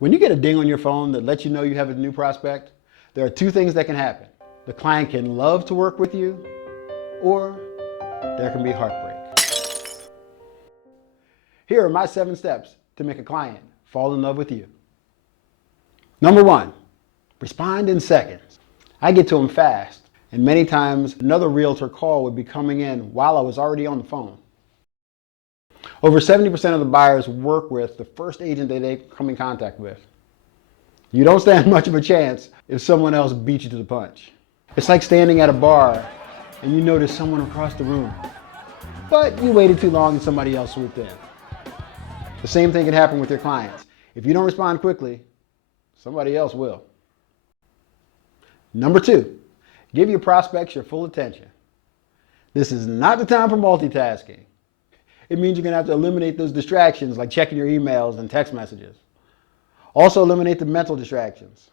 When you get a ding on your phone that lets you know you have a new prospect, there are two things that can happen. The client can love to work with you, or there can be heartbreak. Here are my 7 steps to make a client fall in love with you. Number 1, respond in seconds. I get to them fast, and many times another realtor call would be coming in while I was already on the phone. Over 70% of the buyers work with the first agent that they come in contact with. You don't stand much of a chance if someone else beats you to the punch. It's like standing at a bar and you notice someone across the room, but you waited too long and somebody else swooped in. The same thing can happen with your clients. If you don't respond quickly, somebody else will. Number 2, give your prospects your full attention. This is not the time for multitasking. It means you're going to have to eliminate those distractions like checking your emails and text messages. Also eliminate the mental distractions.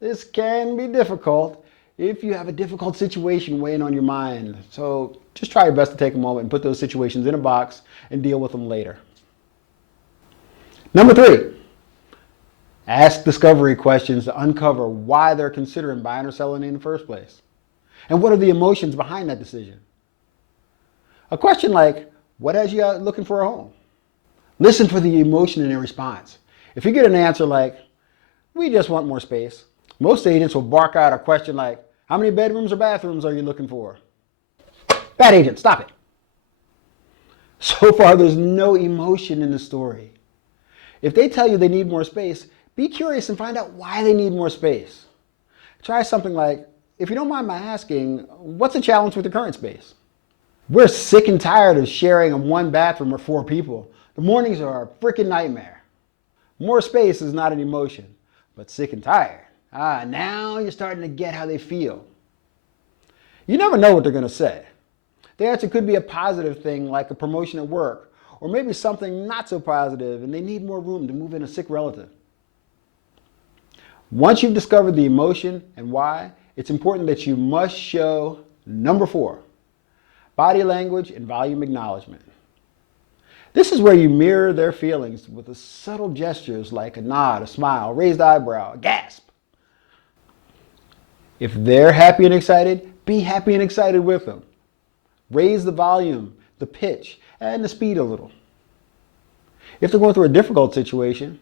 This can be difficult if you have a difficult situation weighing on your mind. So just try your best to take a moment and put those situations in a box and deal with them later. Number 3, ask discovery questions to uncover why they're considering buying or selling in the first place. And what are the emotions behind that decision? A question like, what has you out looking for a home? Listen for the emotion in their response. If you get an answer like, we just want more space, most agents will bark out a question like, how many bedrooms or bathrooms are you looking for? Bad agent, stop it. So far, there's no emotion in the story. If they tell you they need more space, be curious and find out why they need more space. Try something like, if you don't mind my asking, what's the challenge with the current space? We're sick and tired of sharing a 1 bathroom with 4 people. The mornings are a freaking nightmare. More space is not an emotion, but sick and tired. Now you're starting to get how they feel. You never know what they're going to say. The answer could be a positive thing like a promotion at work, or maybe something not so positive and they need more room to move in a sick relative. Once you've discovered the emotion and why, it's important that you must show number 4, body language and volume acknowledgement. This is where you mirror their feelings with the subtle gestures like a nod, a smile, raised eyebrow, a gasp. If they're happy and excited, be happy and excited with them. Raise the volume, the pitch, and the speed a little. If they're going through a difficult situation,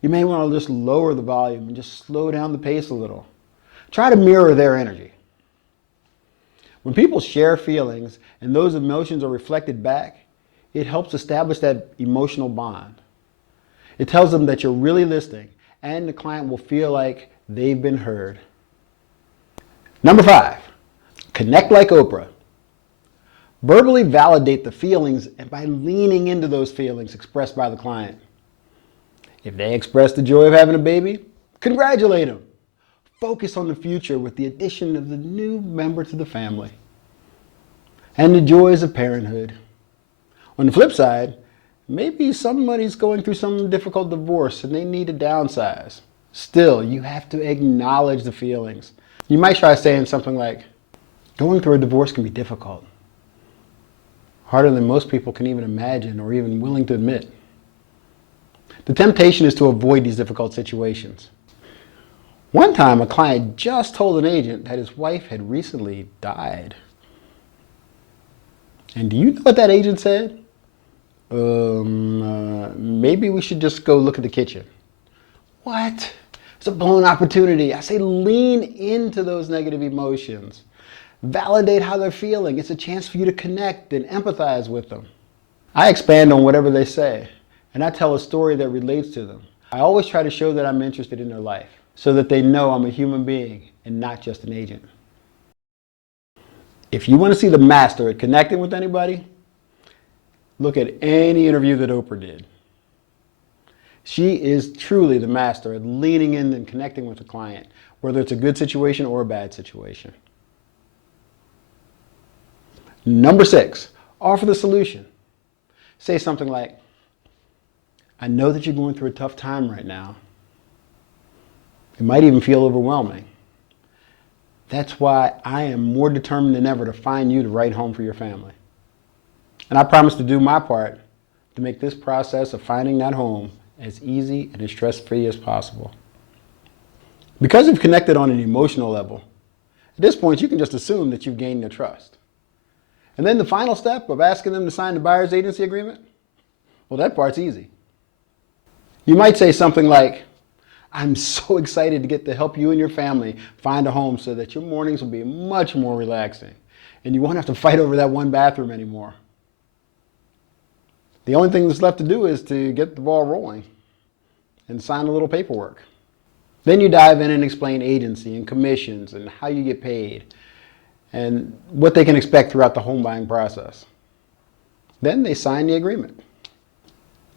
you may want to just lower the volume and just slow down the pace a little. Try to mirror their energy. When people share feelings and those emotions are reflected back, it helps establish that emotional bond. It tells them that you're really listening and the client will feel like they've been heard. Number 5, connect like Oprah. Verbally validate the feelings and by leaning into those feelings expressed by the client. If they express the joy of having a baby, congratulate them. Focus on the future with the addition of the new member to the family and the joys of parenthood. On the flip side, maybe somebody's going through some difficult divorce and they need to downsize. Still, you have to acknowledge the feelings. You might try saying something like, going through a divorce can be difficult. Harder than most people can even imagine or even willing to admit. The temptation is to avoid these difficult situations. One time, a client just told an agent that his wife had recently died. And do you know what that agent said? Maybe we should just go look at the kitchen. What? It's a blown opportunity. I say lean into those negative emotions. Validate how they're feeling. It's a chance for you to connect and empathize with them. I expand on whatever they say, and I tell a story that relates to them. I always try to show that I'm interested in their life, so that they know I'm a human being and not just an agent. If you want to see the master at connecting with anybody, look at any interview that Oprah did. She is truly the master at leaning in and connecting with the client, whether it's a good situation or a bad situation. Number 6, offer the solution. Say something like, I know that you're going through a tough time right now. It might even feel overwhelming. That's why I am more determined than ever to find you the right home for your family. And I promise to do my part to make this process of finding that home as easy and as stress-free as possible. Because you've connected on an emotional level, at this point you can just assume that you've gained their trust. And then the final step of asking them to sign the buyer's agency agreement, well, that part's easy. You might say something like, I'm so excited to get to help you and your family find a home so that your mornings will be much more relaxing and you won't have to fight over that one bathroom anymore. The only thing that's left to do is to get the ball rolling and sign a little paperwork. Then you dive in and explain agency and commissions and how you get paid and what they can expect throughout the home buying process. Then they sign the agreement.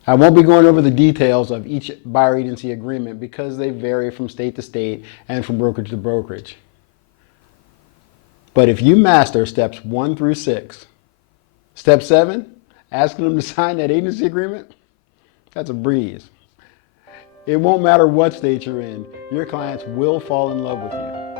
I won't be going over the details of each buyer agency agreement because they vary from state to state and from brokerage to brokerage. But if you master steps 1 through 6, step 7, asking them to sign that agency agreement, that's a breeze. It won't matter what state you're in, your clients will fall in love with you.